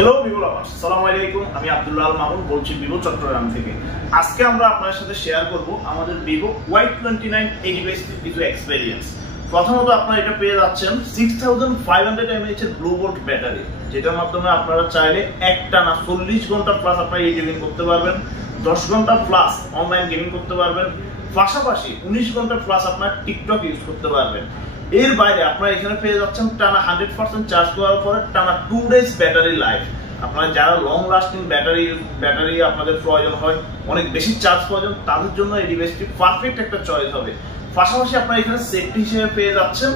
Hello Vivo lovers, আসসালামু আলাইকুম। আমি আব্দুল্লাহ আল মামুন বলছি ভিভো চট্টগ্রাম থেকে। আজকে আমরা আপনাদের সাথে শেয়ার করব আমাদের ভিভো Y29 এই ডিভাইসটির কিছু এক্সপেরিয়েন্স। প্রথমত আপনারা এটা পেয়ে যাচ্ছেন 6500 mAh এর ব্লু ভোল্ট ব্যাটারি, যেটার মাধ্যমে আপনারা চাইলে একটানা 40 ঘন্টা প্লাস আপনারা এই গেমিং করতে পারবেন, 10 ঘন্টা প্লাস অনলাইন গেমিং করতে পারবেন, পাশাপাশি 19 ঘন্টা প্লাস আপনারা টিকটক ইউজ করতে পারবেন। এর বাইরে আপনারা এখানে পেয়ে যাচ্ছেন টানা 100% চার্জ করার পরে টানা 2 ডেজ ব্যাটারি লাইফ। আপনারা যারা লং লাস্টিং ব্যাটারি আপনাদের প্রয়োজন হয়, অনেক বেশি চার্জ প্রয়োজন, তাদের জন্য এই ডিভাইসটি পারফেক্ট একটা চয়েস হবে। পাশাপাশি আপনারা এখানে সেফটি হিসেবে পেয়ে যাচ্ছেন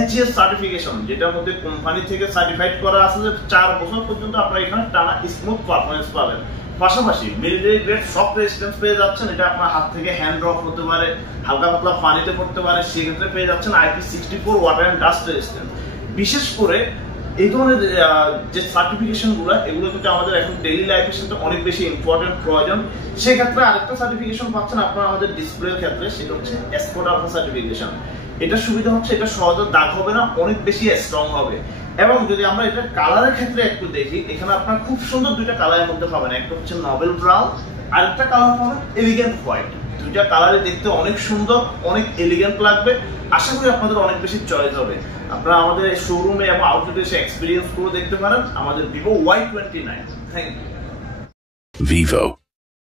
HGS সার্টিফিকেশন, যেটার মধ্যে কোম্পানি থেকে সার্টিফাইড করা আছে যে 4 বছর পর্যন্ত আপনারা এখানে টানা স্মুথ পারফরমেন্স পাবেন। পাশাপাশি মিলিটারি গ্রেড শক রেজিস্ট্যান্স পেয়ে যাচ্ছেন, এটা আপনার হাত থেকে হ্যান্ড ড্রপ হতে পারে, হালকা পাতলা পানিতে পড়তে পারে, সেক্ষেত্রে পেয়ে যাচ্ছেন IP64 water and dust resistance. বিশেষ করে এই ধরনের যে সার্টিফিকেশন গুলো, এগুলো কিন্তু আমাদের এখন ডেইলি লাইফের সাথে অনেক বেশি ইম্পর্টেন্ট প্রয়োজন। সেক্ষেত্রে আরেকটা সার্টিফিকেশন পাচ্ছেন আপনারা আমাদের ডিসপ্লের ক্ষেত্রে, সেটা হচ্ছে এসকোড আলফা সার্টিফিকেশন। এটা সুবিধা হচ্ছে এটা সহজে দাগ হবে না, অনেক বেশি স্ট্রং হবে। এবং যদি আমরা এটা কালারের ক্ষেত্রে একটু দেখি, এখানে আপনারা খুব সুন্দর দুইটা কালারের মধ্যে পাবেন, একটা হচ্ছে নভেল ব্রাউন, আরেকটা কালার পাবেন এলিগেন্ট হোয়াইট। দুইটা কালারে দেখতে অনেক সুন্দর, অনেক এলিগেন্ট লাগবে। আশা করি আপনাদের অনেক বেশি চয়েস হবে। আপনারা আমাদের শোরুমে এবং আউটলেটে এসে এক্সপিরিয়েন্স করে দেখতে পারেন আমাদের Vivo Y29। Thank you. Vivo.